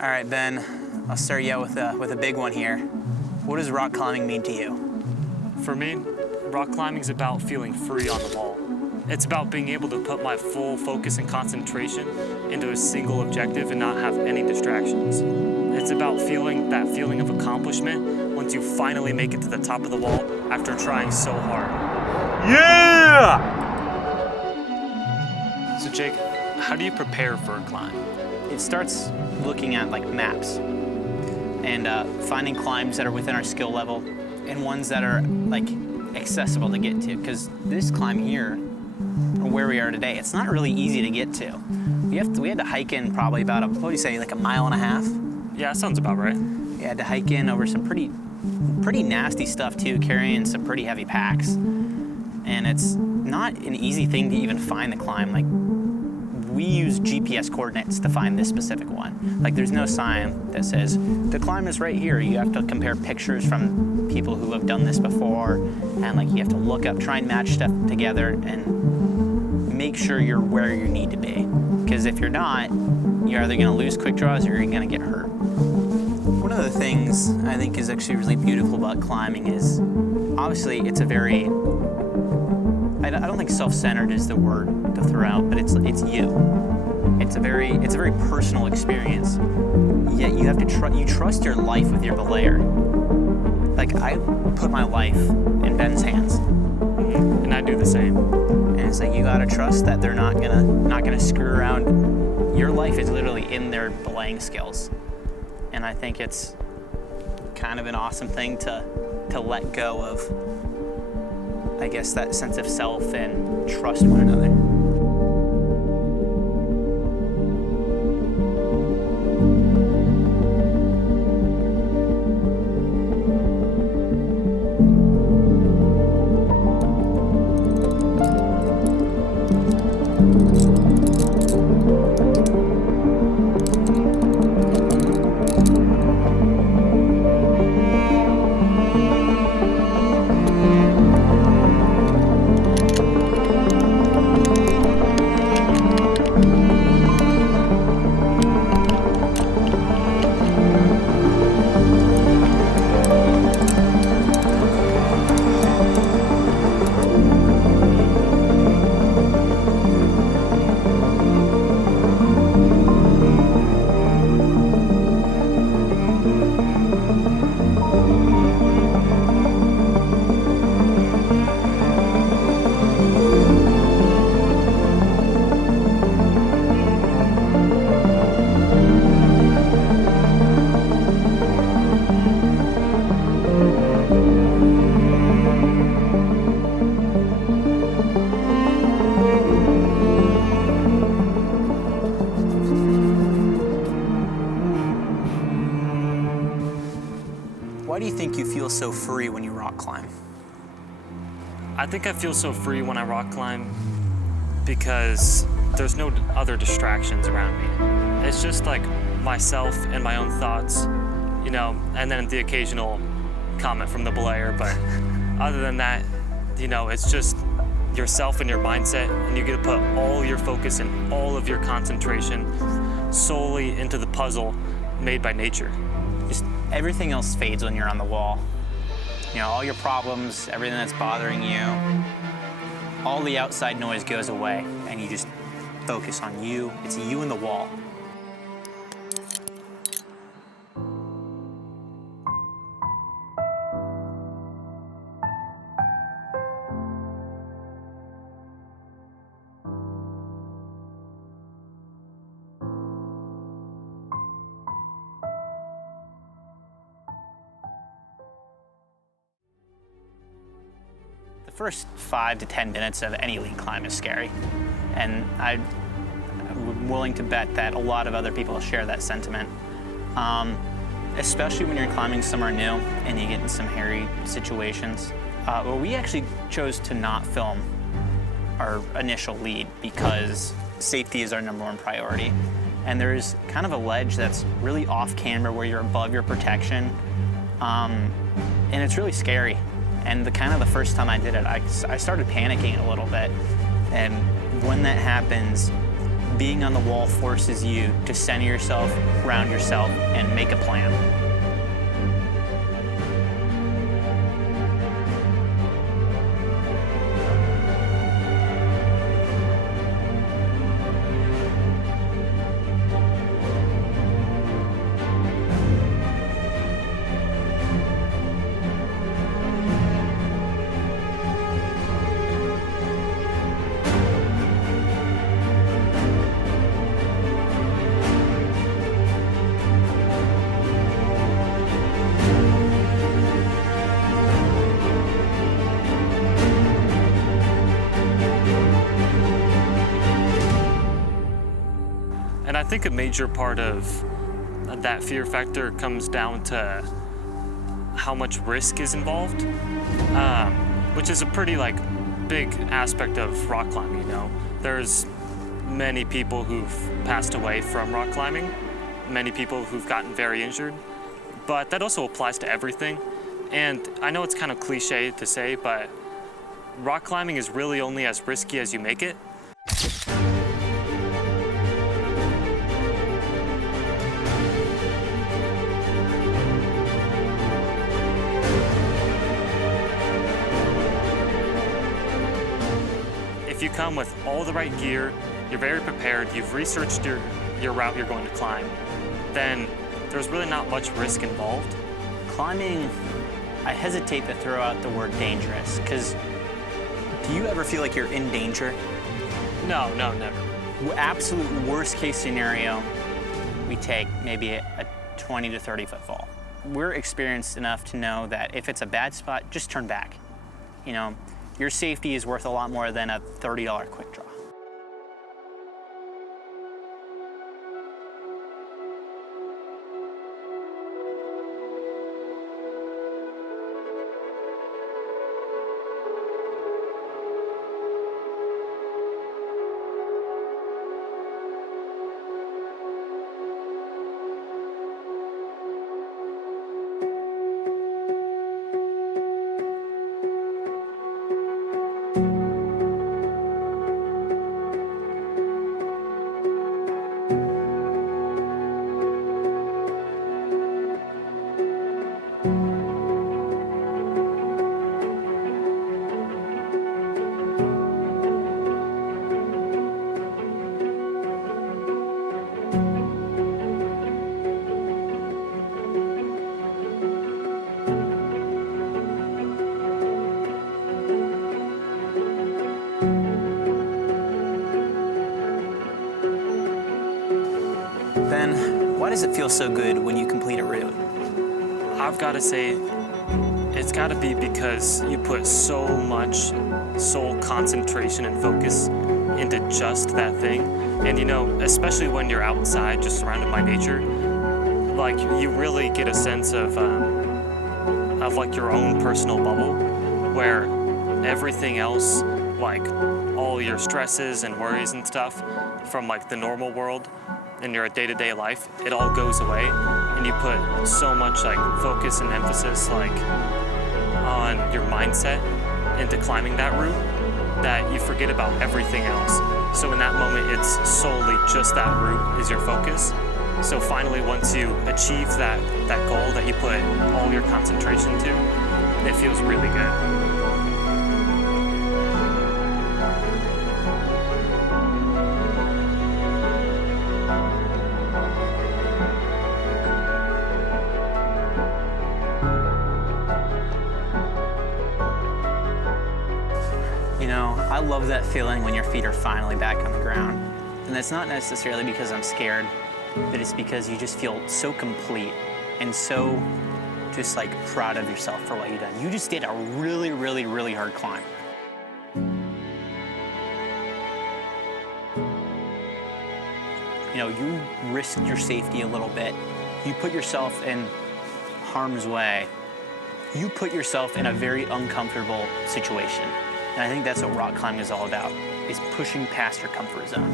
All right, Ben, I'll start you out with a big one here. What does rock climbing mean to you? For me, rock climbing is about feeling free on the wall. It's about being able to put my full focus and concentration into a single objective and not have any distractions. It's about feeling that feeling of accomplishment once you finally make it to the top of the wall after trying so hard. Yeah! So Jake, how do you prepare for a climb? It starts looking at like maps and finding climbs that are within our skill level and ones that are like accessible to get to. Because this climb here, where we are today, it's not really easy to get to. We had to hike in probably about what do you say, like a mile and a half? Yeah, that sounds about right. We had to hike in over some pretty nasty stuff too, carrying some pretty heavy packs. And it's not an easy thing to even find the climb. Like, we use GPS coordinates to find this specific one. Like, there's no sign that says, the climb is right here. You have to compare pictures from people who have done this before, and like, you have to look up, try and match stuff together and make sure you're where you need to be. Because if you're not, you're either gonna lose quick draws or you're gonna get hurt. One of the things I think is actually really beautiful about climbing is, obviously it's a very, I don't think self-centered is the word to throw out, but it's you. It's a very personal experience. Yet you have to you trust your life with your belayer. Like, I put my life in Ben's hands. And I do the same. And it's like, you gotta trust that they're not gonna screw around. Your life is literally in their belaying skills. And I think it's kind of an awesome thing to let go of, I guess, that sense of self and trust one another. Why do you think you feel so free when you rock climb? I think I feel so free when I rock climb because there's no other distractions around me. It's just like myself and my own thoughts, you know, and then the occasional comment from the belayer. But other than that, you know, it's just yourself and your mindset, and you get to put all your focus and all of your concentration solely into the puzzle made by nature. Just everything else fades when you're on the wall. You know, all your problems, everything that's bothering you, all the outside noise goes away, and you just focus on you. It's you and the wall. The first 5 to 10 minutes of any lead climb is scary, and I'm willing to bet that a lot of other people share that sentiment, especially when you're climbing somewhere new and you get in some hairy situations. Well, we actually chose to not film our initial lead because safety is our #1 priority, and there's kind of a ledge that's really off camber where you're above your protection, and it's really scary. And the first time I did it, I started panicking a little bit. And when that happens, being on the wall forces you to center yourself, ground yourself, and make a plan. And I think a major part of that fear factor comes down to how much risk is involved, which is a pretty big aspect of rock climbing, you know. There's many people who've passed away from rock climbing, many people who've gotten very injured, but that also applies to everything. And I know it's kind of cliche to say, but rock climbing is really only as risky as you make it. If you come with all the right gear, you're very prepared, you've researched your route you're going to climb, then there's really not much risk involved. Climbing, I hesitate to throw out the word dangerous, because do you ever feel like you're in danger? No, never. Absolute worst case scenario, we take maybe a 20 to 30 foot fall. We're experienced enough to know that if it's a bad spot, just turn back. You know, your safety is worth a lot more than a $30 quick draw. Then why does it feel so good when you complete a route? I've got to say, it's got to be because you put so much soul concentration and focus into just that thing. And you know, especially when you're outside, just surrounded by nature, you really get a sense of your own personal bubble, where everything else, all your stresses and worries and stuff from the normal world in your day-to-day life, it all goes away, and you put so much focus and emphasis on your mindset into climbing that route that you forget about everything else. So in that moment, it's solely just that route is your focus. So finally, once you achieve that goal that you put all your concentration to, it feels really good. You know, I love that feeling when your feet are finally back on the ground. And that's not necessarily because I'm scared, but it's because you just feel so complete and so just proud of yourself for what you've done. You just did a really, really, really hard climb. You know, you risked your safety a little bit. You put yourself in harm's way. You put yourself in a very uncomfortable situation. And I think that's what rock climbing is all about, is pushing past your comfort zone.